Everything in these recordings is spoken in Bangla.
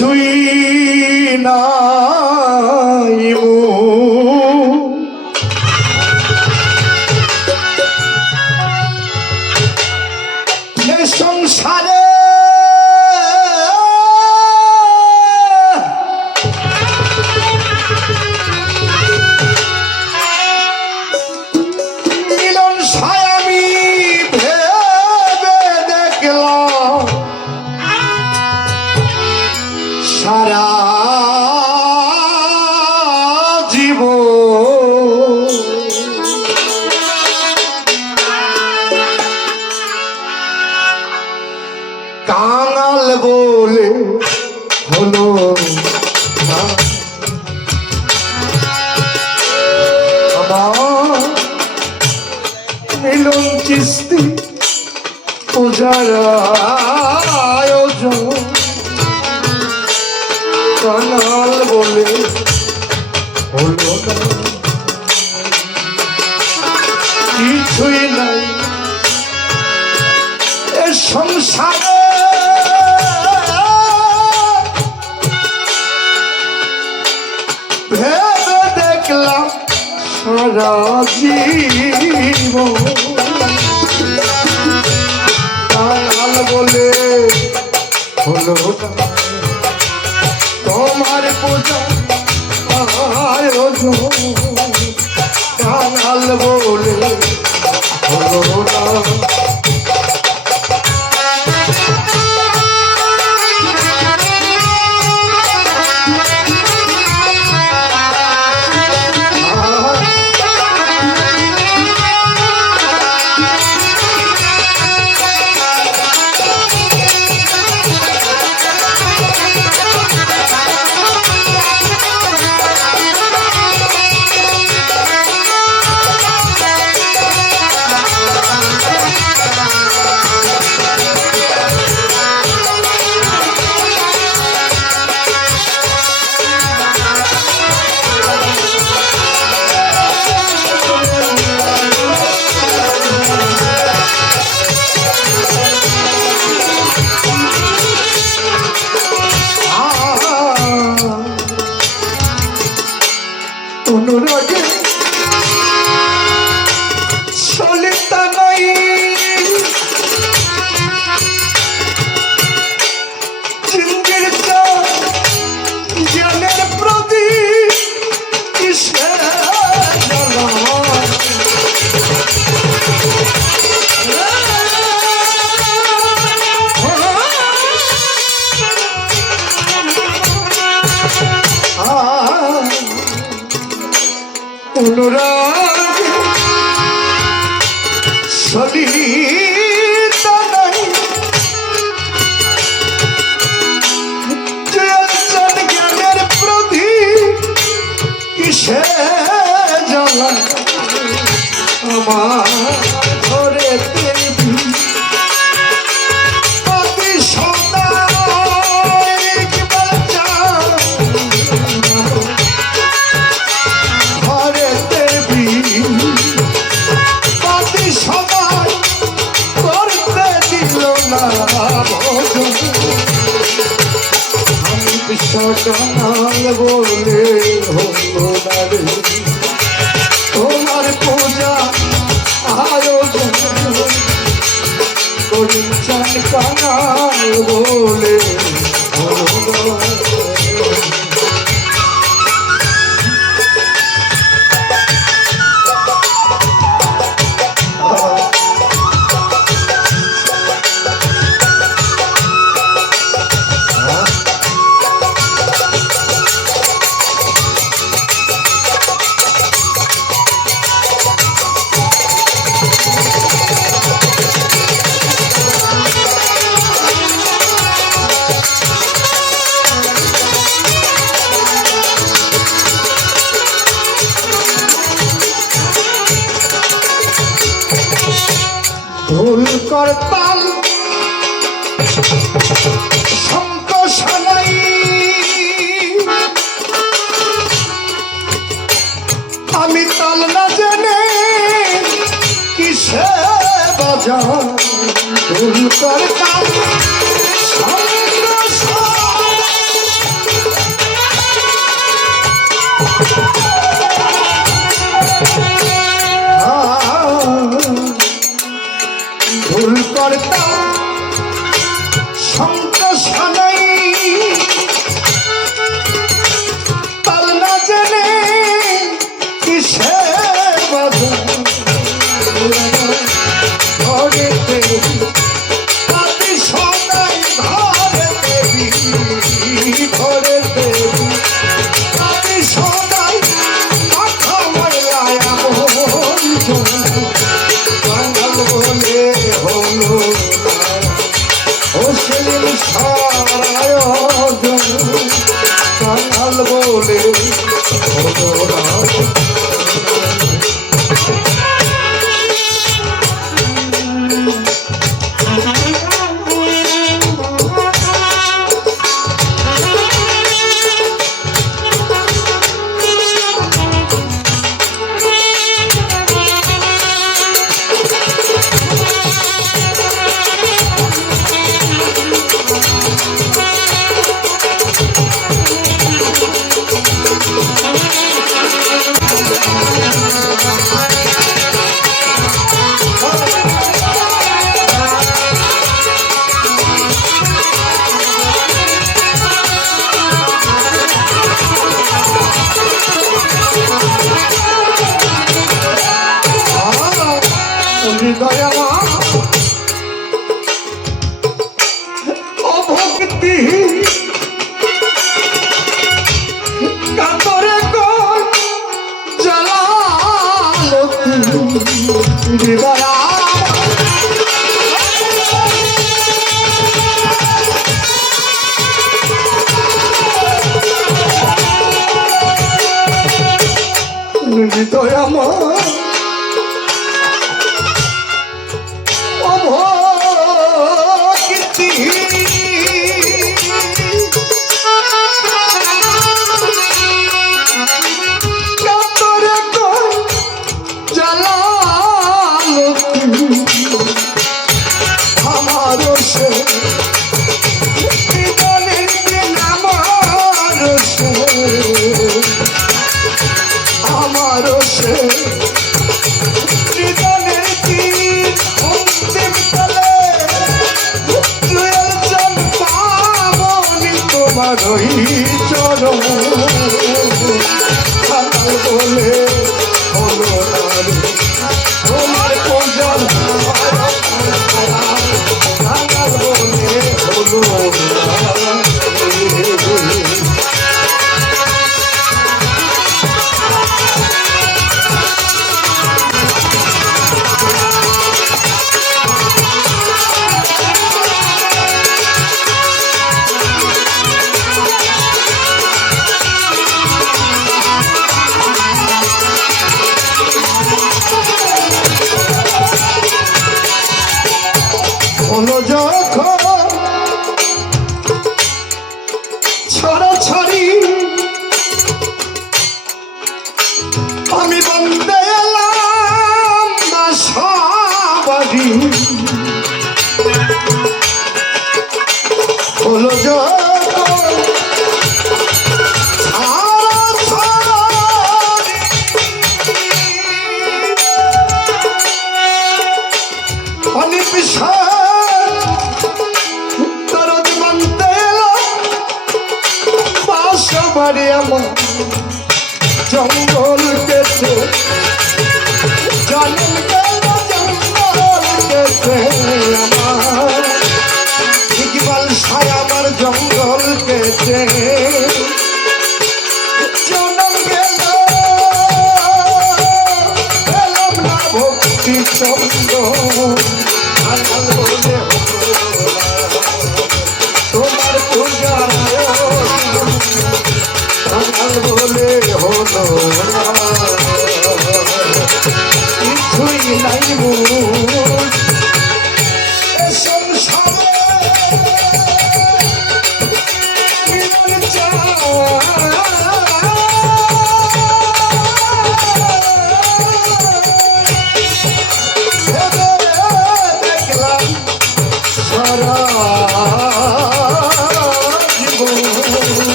কিছুই নাই সংসারে মিলন সায়ামি ভেবে দেখলাম সারা জীবন কাঙাল বলে হলো না। আমার মিলন চিস্তি পূজার আয়োজন কাঙাল বলে হলো না। কিছুই নাই এ সংসারে ভেবে দেখলাম সারা জীবন কাঙাল বলে হলো না। তোমার পূজা আয়োজন কাঙাল বলে হলো না। অনুরাগে সলিতা নাই চিন্তির জ্ঞানের প্রদীপ কিসে অনুরাগ সলিতা নাই জ্ঞানের প্রদীপ কিসে জ্বালা আমার ঘরে কাঙাল বলে হলো না রে। তোমার পূজা আয়োজন করেছেন কাঙাল বলে হলো না। ভুল করতাম সংকোশালাই আমি তাল না জেনে কিসে বাজা ভুল করতাম সংকোশালাই আশা নাই তাল না জেনে কিসে বাজা ঘরে দেবী আদি সদাই ঘরে দেবী ঘরে দেবী আদি সদাই মাথা ময়লায় আমন বাঙাল বলে হলো হোসেন সারায় বাঙাল বলে হলো না অভক্তি কাতরে কোন জালালতি হৃদয়া হৃদয় আমার অভক্তি কাতরে কোন জালালতি আমার সে হৃদয়ের দিন আমার সে আমার সে হৃদয়ের দিন অন্তিম কালে দুজন পাবনি তোমার ওই চরণ কাতাল বলে হলো না রে তোমার পূজন কাতাল বলে হলো না হলো যখন ছড়াছড়ি আমি বন্দে এলাম বাসাবাড়ি হলো যখন অনেক বিষয় বাসাবাড়ি আমার জঙ্গল কেছে জন্ম গেল জঙ্গল কেছে আমার ইকবাল সাই আমার জঙ্গল কেছে জন্ম গেল এলাম না ভক্তি চন্দ্র আঙাল বলে তোমার পূজার আঙাল বলে হলো না কিছুই নাই মোর সংসারে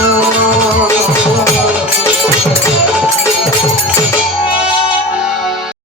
না